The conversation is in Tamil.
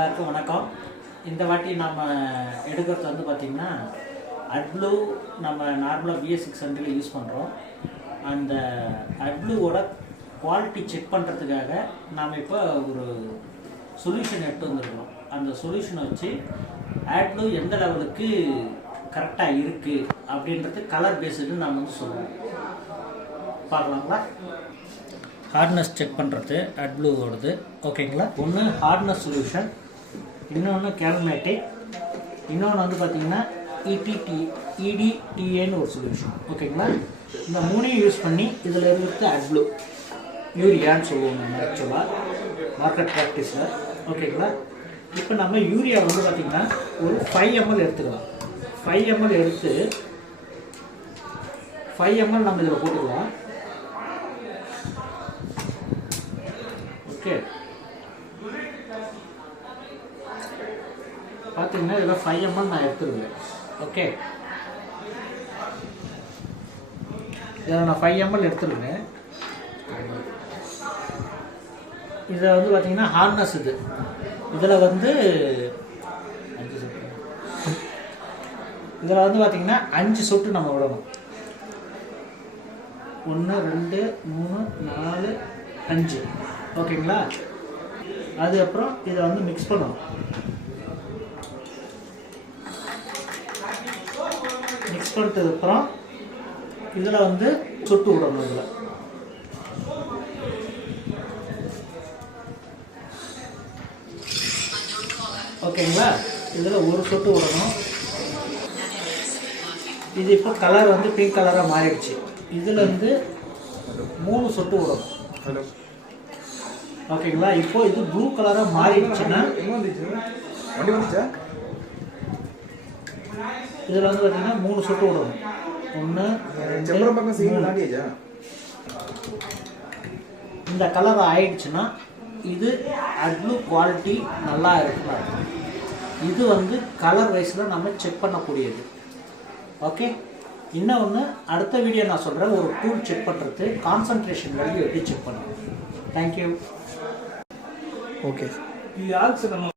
எல்லாருக்கும் வணக்கம். இந்த வாட்டி நம்ம எடுக்கிறது வந்து பார்த்திங்கன்னா அட்ப்ளூ நம்ம நார்மலாக BS600 யூஸ் பண்ணுறோம். அந்த அட்ப்ளூவோட குவாலிட்டி செக் பண்ணுறதுக்காக நாம் இப்போ ஒரு சொல்யூஷன் எடுத்து வந்துருக்கோம். அந்த சொல்யூஷனை வச்சு அட்ப்ளூ எந்த லெவலுக்கு கரெக்டாக இருக்குது அப்படின்றது கலர் பேஸ்டு நம்ம வந்து சொல்லுவோம். பார்க்கலாங்களா? ஹார்ட்னஸ் செக் பண்ணுறது அட்ப்ளூவோடது ஓகேங்களா. ஒன்று ஹார்ட்னஸ் சொல்யூஷன், இன்னொன்று கேல்மேட்டிக், இன்னொன்று வந்து பார்த்திங்கன்னா EDTAன்னு ஒரு சொல்யூஷன் ஓகேங்களா. இந்த மூணையும் யூஸ் பண்ணி இதில் இருக்கிறது அட்ப்ளூ யூரியான்னு சொல்லுவோம் நம்ம ஆக்சுவலாக மார்க்கெட் ப்ராக்டிஸில் ஓகேங்களா. இப்போ நம்ம யூரியா வந்து பார்த்திங்கன்னா ஒரு 5 ml எடுத்துக்கலாம். 5 ml எடுத்து 5 ml நம்ம இதில் போட்டுக்கலாம். ஓகே, பார்த்தீங்கன்னா இதில் 5 ml நான் எடுத்துருக்கேன். ஓகே, இதில் நான் 5 ml எடுத்துருக்கேன். இதில் வந்து பார்த்தீங்கன்னா ஹார்ட்னஸ் இதில் வந்து 5 சொட்டு நம்ம விடணும். 1 2 3 4 5 ஓகேங்களா. அதுக்கப்புறம் இதை வந்து மிக்ஸ் பண்ணணும். மிக்ஸ் பண்ணதுக்கப்புறம் இதில் வந்து சொட்டு விடணும். இதில் ஓகேங்களா. இதில் ஒரு சொட்டு விடணும். இது இப்போ கலர் வந்து பிங்க் கலராக மாறிடுச்சு. இதில் வந்து 3 சொட்டு விடணும். ஓகேங்களா. இப்போ இது ப்ளூ கலராக மாறிடுச்சுன்னா இதில் வந்து பார்த்தீங்கன்னா 3 சொட்டு விடணும். 1 2 இந்த கலர் ஆயிடுச்சுன்னா இது அட்ப்ளூ குவாலிட்டி நல்லா இருக்கலாம். இது வந்து கலர் வைஸில் நம்ம செக் பண்ணக்கூடியது. ஓகே, இன்னொன்று அடுத்த வீடியோ நான் சொல்கிறேன். ஒரு டூல் செக் பண்ணுறது கான்சன்ட்ரேஷன் வேல்யூ எப்படி செக் பண்ணுறது. தேங்க்யூ. ஓகே, இது யாருக்கு நம்ம